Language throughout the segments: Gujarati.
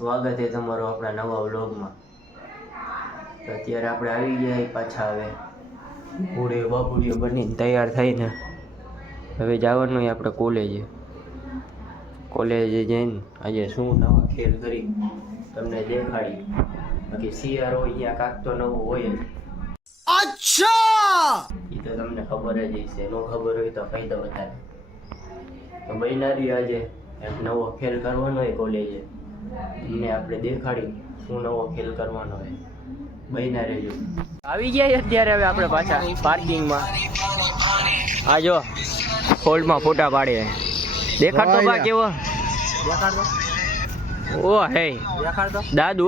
સ્વાગત છે તમારું આપણા નવા વ્લોગમાં. તો અત્યારે આપણે આવી ગયા પાછા. હવે પૂરે બાપુડીઓ બનીને તૈયાર થઈને હવે જવાનું હોય આપણે કોલેજે જઈને આજે શું નવા ખેલ કરી તમને દેખાડી. બાકી શિયાળો અહીંયા કાંક તો નવું હોય જ. અચ્છા, એ તો તમને ખબર જ હશે. ન ખબર હોય તો કહી દો બતાવે. તો બહેનારી આજે એક નવો ખેલ કરવાનો હોય કોલેજે. એમને આપણે દેખાડી શું નવો ખેલ કરવાનો હોય. બહેના રહેજો. આવી ગયા અત્યારે હવે આપણે પાછા પાર્કિંગમાં. આ જો હોલમાં ફોટા પાડે. દેખાડતો બા કેવો ઓ હે દાદુ.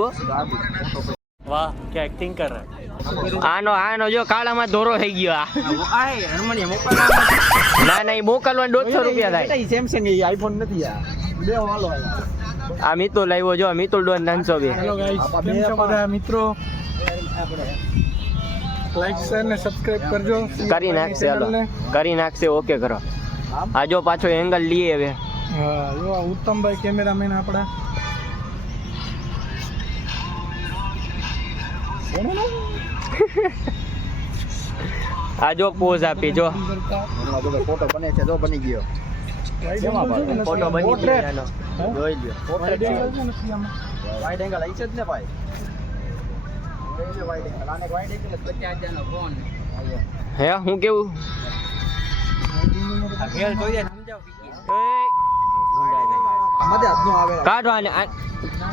વાહ क्या एक्टिंग कर रहा है. આનો જો કાળામાં દોરો થઈ ગયો. ના ના, મોકલવા 150 રૂપિયા થાય. સેમસંગ આઈફોન નથી આ બે વાલો આ મિતુલ આવ્યો જો. મિતુલ ડોન 920. હેલો ગાઈસ, કેમ છો બધા મિત્રો? લાઈક શેર ને સબસ્ક્રાઇબ કરજો. કરી નાખશે. હાલો કરી નાખશે. ઓકે કરો. આ જો પાછો એંગલ લઈએ હવે. હા જો આ ઉત્તમભાઈ કેમેરામેન આપડા. આ જો પોઝ આપી જો. ફોટો બને છે. જો બની ગયો ફોટો બની ગયો એનો. જોઈ લ્યો. વાઇડ એંગલ આઈ છે જ ને ભાઈ. વાઇડ એંગલ આને વાઇડ એંગલ 50,000 નો ફોન. હે હું કેવું આ ખેલ જોઈએ સમજાવ મજા નો આવે. કાઢો આને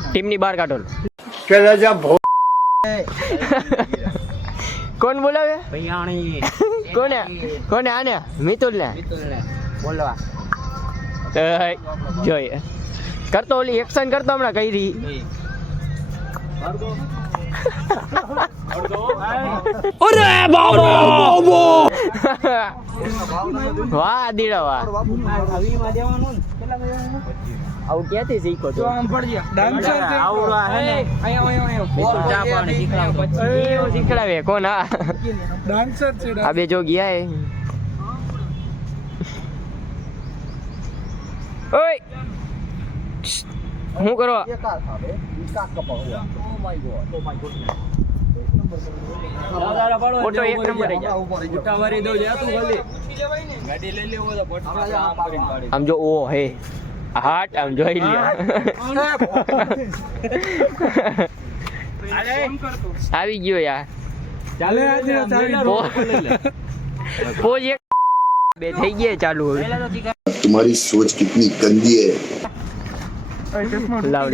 ટીમની બહાર કાઢો. કોણ બોલાવે? ભૈયાણી. કોને આને? મિતુલ ને બોલવા જોઈએ. કરતો ઓલી એક્શન કરતો હમણાં કઈ રહી. વાહ દીડા વાહ. આવું ક્યાંથી શીખો છો? શીખડાવે કોણ? આ બે જો ગયા ઓય શું કરો? ફોટો એક નંબર આમ જો. ઓ હે હાટ આમ જોઈ લ્યો. આવી ગયો યાર. પોજ એક બે થઈ ગયા ચાલુ. तुम्हारी सोच कितनी गंदी है. લાવ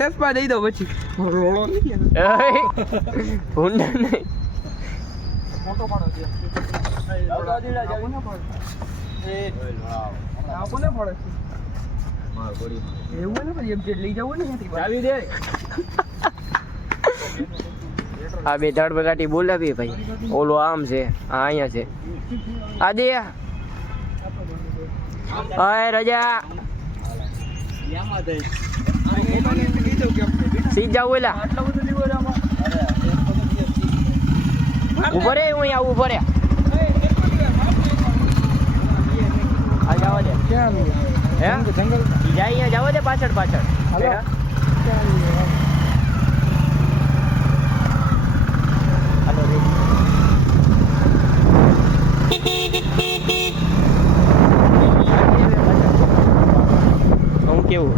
ચશ્મા દઈ દો પછી ભૂંડા નહીં. આ બે ધડબડાટી બોલાવી ભાઈ. ઓલો આમ છે આ અહીંયા છે. આ દે અય રજા સીધા ઓલા ઉભરે. હું આવું ઉભરે. આ જવા દે. હે જંગલ જાય જવા દે. પાછળ હું કેવું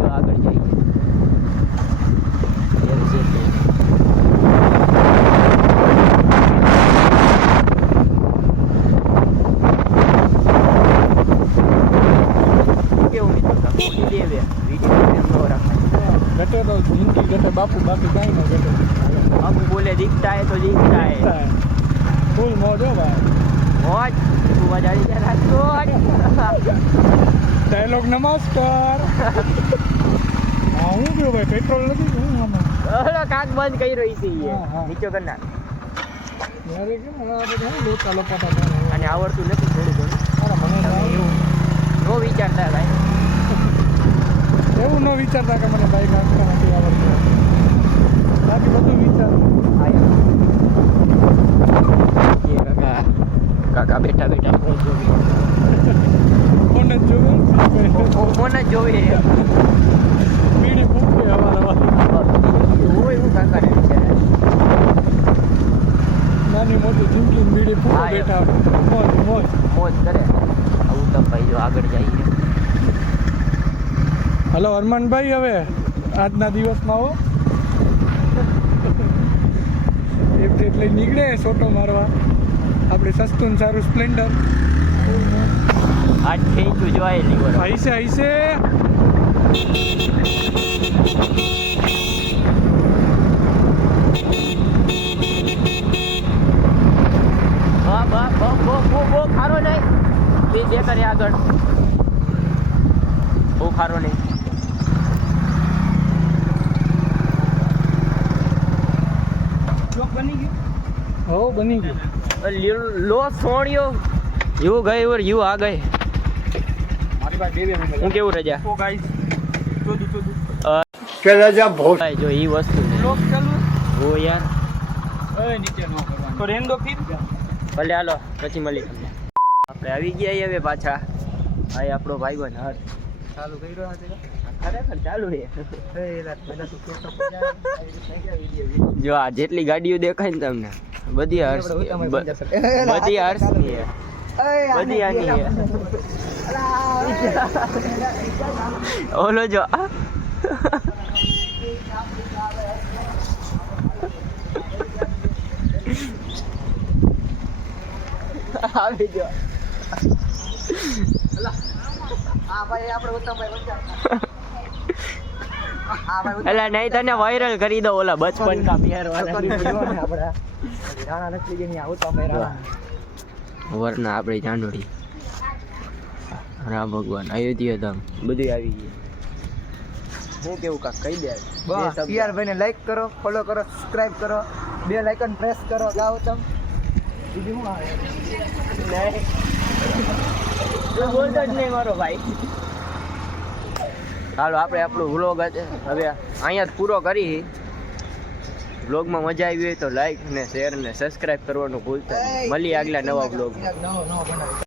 જો આગળ જઈએ. बापू बाकी कहीं ना गटे. बापू बोले दिखता है तो दिखता है. फुल मौज हो भाई. मौज तू बजाड़ी क्या रात. डायलॉग नमस्कार. હું ગયો ભાઈ પેટ્રોલ નથી. ઓલો કાક બંધ કરી રહી છે. નીચે કર નાખ. યાર કે આ બધા લોટા લપાટા અને આવડતું નથી થોડું ઘણું. અરે મને એવું નો વિચારતા ભાઈ. એવું ન વિચારતા કે મને બાઈક હાંકતા નથી આવડતું. બાકી બધું વિચાર. કાકા બેઠા જોવે બીડી ફૂંકે હવા હોય એવું કાકાને વિચારે નાની મોટી જિંદગી બીડી ફૂંકે હા, એમ. બેઠા મોજ મોજ મોજ કરે આવું તો ભાઈ જો આગળ જઈએ હલો હરમાનભાઈ હવે આજના દિવસમાં હો એટલે નીકળે સોટો મારવા આપણે સસ્તું ને સારું સ્પ્લેન્ડર આજ ખેંચું જોવાય લીવર હૈસે હૈસે બહુ ખારો નહીં બે કરે આગળ બહુ ખારો નહીં હો બની ગયું લો સોણિયો યુ ગઈ ઓર યુ આ ગઈ મારી પાસે બે હું કેવું રજા ઓ ગાઈસ ચોદુ ભાઈ જો ઈ વસ્તુ છે લોક ચાલુ ઓ યાર એ નીચે નો કરવાનું તો રેન દો ફીર ભલે હાલો પછી મળી તમને આપણે આવી ગયા હવે પાછા ભાઈ આપણો ભાઈ બન હર ચાલુ કર્યો hatte ખરેખર ચાલુ છે એ રાત પહેલા તો કેતો જો આ જેટલી ગાડીઓ દેખાય ને તમને બધી હર્ષ બધી હર્ષની છે બધી આની છે ઓલો જો આવી જો એલા નહીં તને વાયરલ કરી દો ઓલા બચપન કા પ્યાર વાળા વરના આપણી ચાંદોડી રામ ભગવાન અયોધ્યા ધામ બધું આવી ગયું હું કેવું કાક કહી દે બસ યાર ભાઈને લાઈક કરો ફોલો કરો સબસ્ક્રાઇબ કરો બે લાઇકન પ્રેસ કરો ગાઓ તમ બીજું શું આવે નહીં તું બોલતો જ નહીં મારો ભાઈ હાલો આપણે આપણું વ્લોગ હવે અહીંયા જ પૂરો કરી વ્લોગમાં મજા આવી હોય તો લાઈક ને શેર ને સબસ્ક્રાઇબ કરવાનું ભૂલતા નહીં. મળીએ આગલા નવા વ્લોગમાં નવો બનાવી